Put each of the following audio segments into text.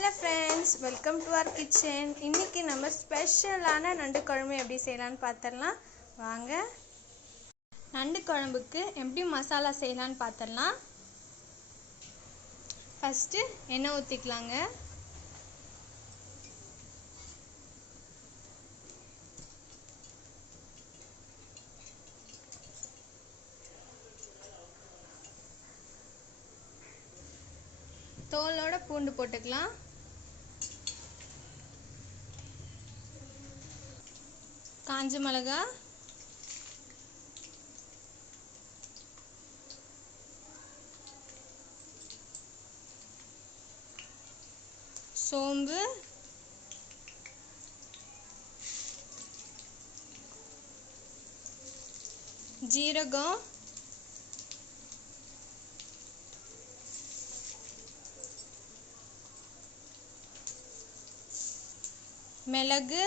Hello friends, welcome to our kitchen. இன்னைக்கு நம்ம ஸ்பெஷலான நண்டு குழம்பு எப்படி செய்யலாம்னு பார்த்தறலாம் வாங்க. நண்டு குழம்புக்கு எப்படி மசாலா செய்யலாம்னு பார்த்தறலாம். ஃபர்ஸ்ட் எண்ணெய் ஊத்திக்கலாங்க. தோலோட பூண்டு போட்டுக்கலாம். காஞ்ச மிளகாய், சோம்பு, ஜீரகம், மிளகு,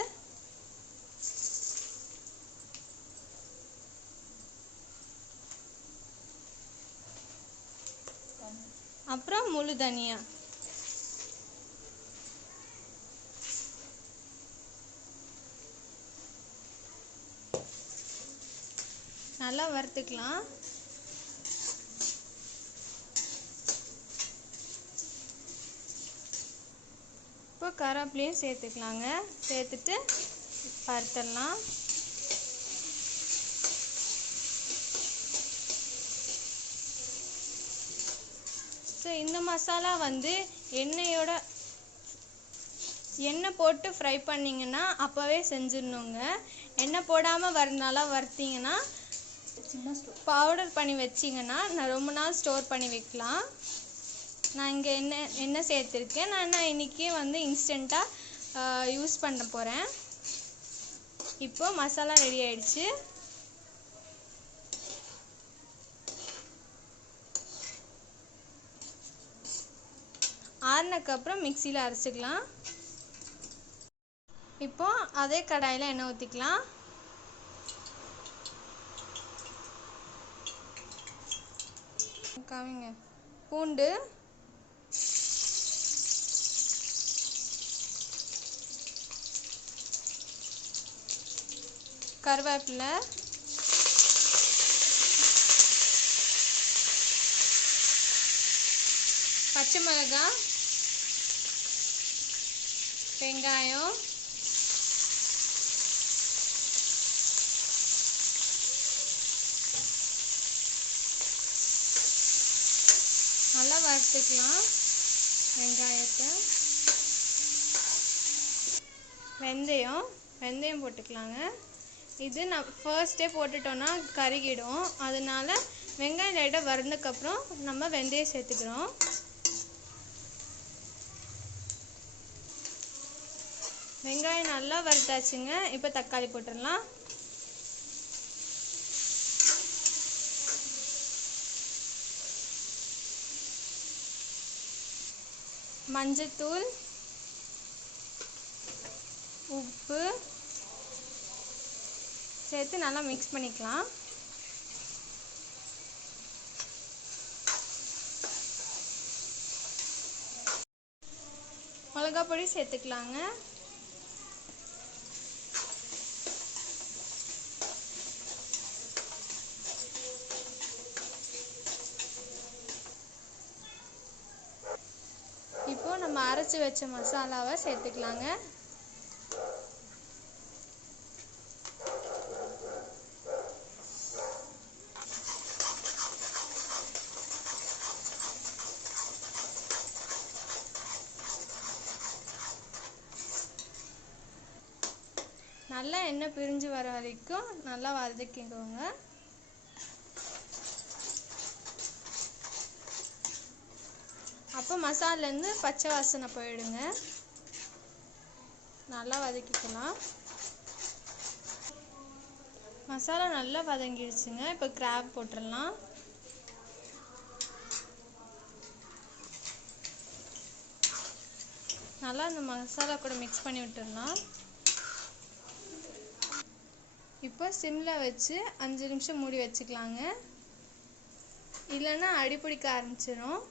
அப்புறம் முழு தனியா. நல்லா வறுத்துக்கலாம். இப்போ கருவேப்பிலையும் சேர்த்துக்கலாங்க. சேர்த்துட்டு வறுத்துடலாம். ஸோ இந்த மசாலா எண்ணெய் போட்டு ஃப்ரை பண்ணிங்கன்னா அப்போவே செஞ்சிடணுங்க. எண்ணெய் போடாமல் வறுத்தீங்கன்னா பவுடர் பண்ணி வச்சிங்கன்னா நான் ரொம்ப நாள் ஸ்டோர் பண்ணி வைக்கலாம். நான் இங்கே எண்ணெய் சேர்த்துருக்கேன். நான் இன்றைக்கி இன்ஸ்டண்ட்டாக யூஸ் பண்ண போகிறேன். இப்போ மசாலா ரெடி ஆயிடுச்சு. ஆறுனதுக்கப்புறம் மிக்சியில் அரைச்சிக்கலாம். இப்போ அதே கடாயில் எண்ணெய் ஊற்றிக்கலாம். காமிங்க. பூண்டு, கருவேப்பிலை, பச்சை மிளகாய், வெங்காயம், நல்லா வறுத்துக்கலாம். வெங்காயத்தை, வெந்தயம் போட்டுக்கலாங்க. இது நான் ஃபர்ஸ்டே போட்டுட்டோன்னா கருகிடும். அதனால வெங்காயம் லைட்டாக வறுந்ததுக்கப்புறம் நம்ம வெந்தயம் சேர்த்துக்கிறோம். வெங்காயம் நல்லா வறுத்தாச்சுங்க. இப்போ தக்காளி போட்டுடலாம். மஞ்சத்தூள், உப்பு சேர்த்து நல்லா மிக்ஸ் பண்ணிக்கலாம். மிளகாய் பொடி சேர்த்துக்கலாங்க. இப்போ நம்ம அரைச்சி வச்ச மசாலாவை சேர்த்துக்கலாங்க. நல்லா எண்ணெய் பிரிஞ்சு வர வரைக்கும் நல்லா வதக்கிக்கோங்க. அப்போ மசாலாலேருந்து பச்சை வாசனை போயிடுங்க. நல்லா வதக்கிக்கலாம். மசாலா நல்லா வதங்கிடுச்சுங்க. இப்போ கிராப் போட்டுடலாம். நல்லா இந்த மசாலா கூட மிக்ஸ் பண்ணி விட்டுடலாம். இப்போ சிம்மில் வச்சு 5 நிமிஷம் மூடி வச்சுக்கலாங்க. இல்லைன்னா அடிப்பிடிக்க ஆரம்பிச்சிடும்.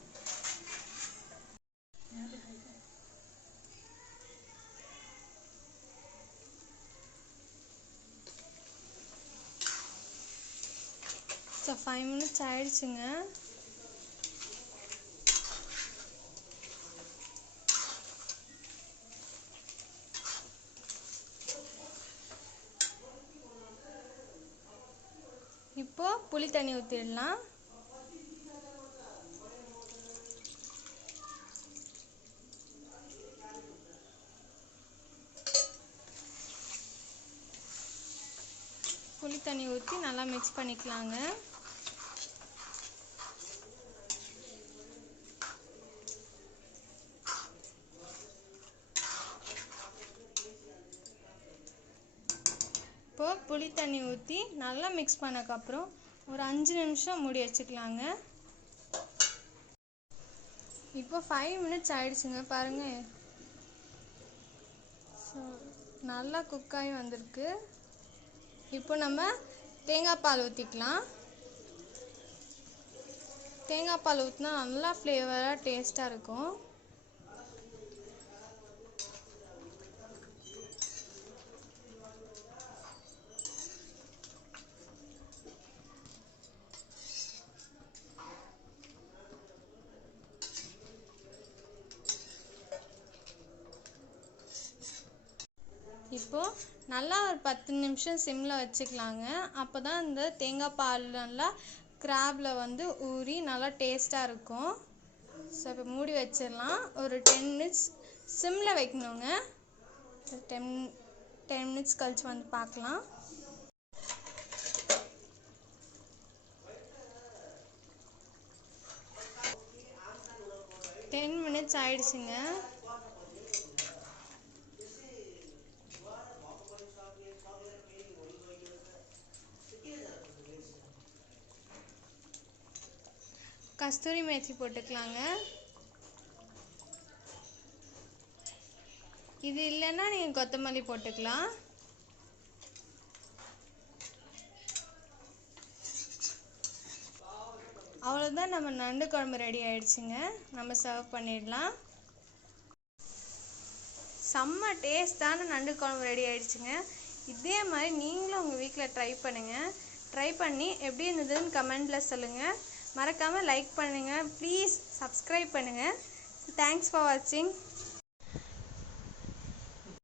இப்போ 5 மினிட்ஸ் ஆயிடுச்சுங்க. இப்போ புளி தண்ணி ஊற்றிடலாம். புளி தண்ணி ஊற்றி நல்லா மிக்ஸ் பண்ணிக்கலாங்க. இப்போ புளி தண்ணி ஊற்றி நல்லா மிக்ஸ் பண்ணக்கப்புறம் ஒரு 5 நிமிஷம் மூடி வச்சுக்கலாங்க. இப்போ 5 மினிட்ஸ் ஆயிடுச்சுங்க. பாருங்க, நல்லா குக்காகி வந்திருக்கு. இப்போ நம்ம தேங்காய் பால் ஊற்றிக்கலாம். தேங்காய் பால் ஊற்றினா நல்லா ஃப்ளேவராக டேஸ்ட்டாக இருக்கும். இப்போ நல்லா ஒரு 10 நிமிஷம் சிம்மில் வச்சுக்கலாங்க. அப்போ தான் இந்த தேங்காய் பால் நல்லா கிராபில் வந்து ஊறி நல்லா டேஸ்ட்டாக இருக்கும். ஸோ இப்போ மூடி வச்சிடலாம். ஒரு 10 மினிட்ஸ் சிம்மில் வைக்கணுங்க. 10 மினிட்ஸ் கழிச்சு வந்து பார்க்கலாம். 10 மினிட்ஸ் ஆயிடுச்சுங்க. கஸ்தூரி மேத்தி போட்டுக்கலாங்க. இது இல்லைன்னா நீங்கள் கொத்தமல்லி போட்டுக்கலாம். அவ்வளோதான், நம்ம நண்டு குழம்பு ரெடி ஆயிடுச்சுங்க. நம்ம சர்வ் பண்ணிடலாம். செம்ம டேஸ்டான நண்டு குழம்பு ரெடி ஆயிடுச்சுங்க. இதே மாதிரி நீங்களும் உங்கள் வீட்டில் ட்ரை பண்ணுங்கள். ட்ரை பண்ணி எப்படி இருந்ததுன்னு கமெண்டில் சொல்லுங்கள். மறக்காமல் லைக் பண்ணுங்கள். ப்ளீஸ் சப்ஸ்கிரைப் பண்ணுங்கள். தேங்க்ஸ் ஃபார் வாட்சிங்.